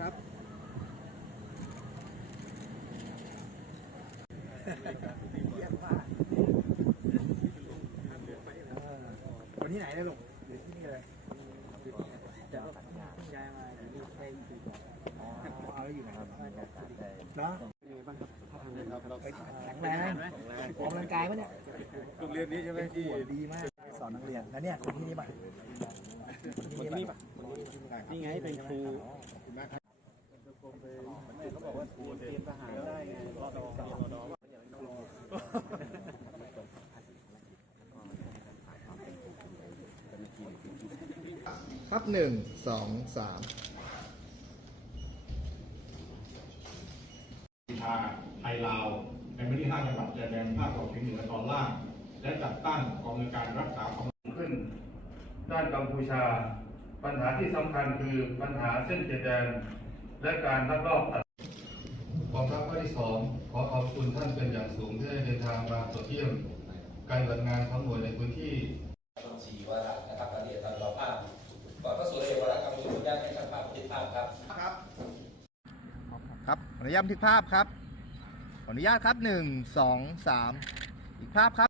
ครับวันที่ไหนได้ลงหรือที่นี่เลยจเอาสัย้มาอยู่นตีก่อนเอาแล้ไหนเนาะแข็งแรงออกกำลังกายปะเนี่ยโรงเรียนนี้ใช่ไหมที่ดีมาก สอนนักเรียนแล้วเนี่ยคนที่นี่ปะคนที่นี่ปนี่ไงเป็นครู นรอดอครับหนึ่งสองสามทาไทยลาวในพื้นที่ห้าจังหวัดชายแดนภาคตะวันออกเฉียงเหนือตอนล่าง และจัดตั้งกองอำนวยการรักษาความขึ้น ด้านกัมพูชา ปัญหาที่สำคัญคือปัญหาเส้นเขตแดน และการลักลอบตัดกองทัพภาคที่สองขอขอบคุณท่านเป็นอย่างสูงที่ได้เดินทางมาตรวจเยี่ยม การปฏิบัติงานของหน่วยในพื้นที่ต้องสี่วาระนะครับรายละเอียดทางเราภาพก่อนเข้าสู่รายละเอียดวาระการประชุมด้านให้ช่างภาพบันทึกภาพครับครับขออนุญาตบันทึกภาพครับขออนุญาตครับหนึ่งสองสามอีกภาพครับ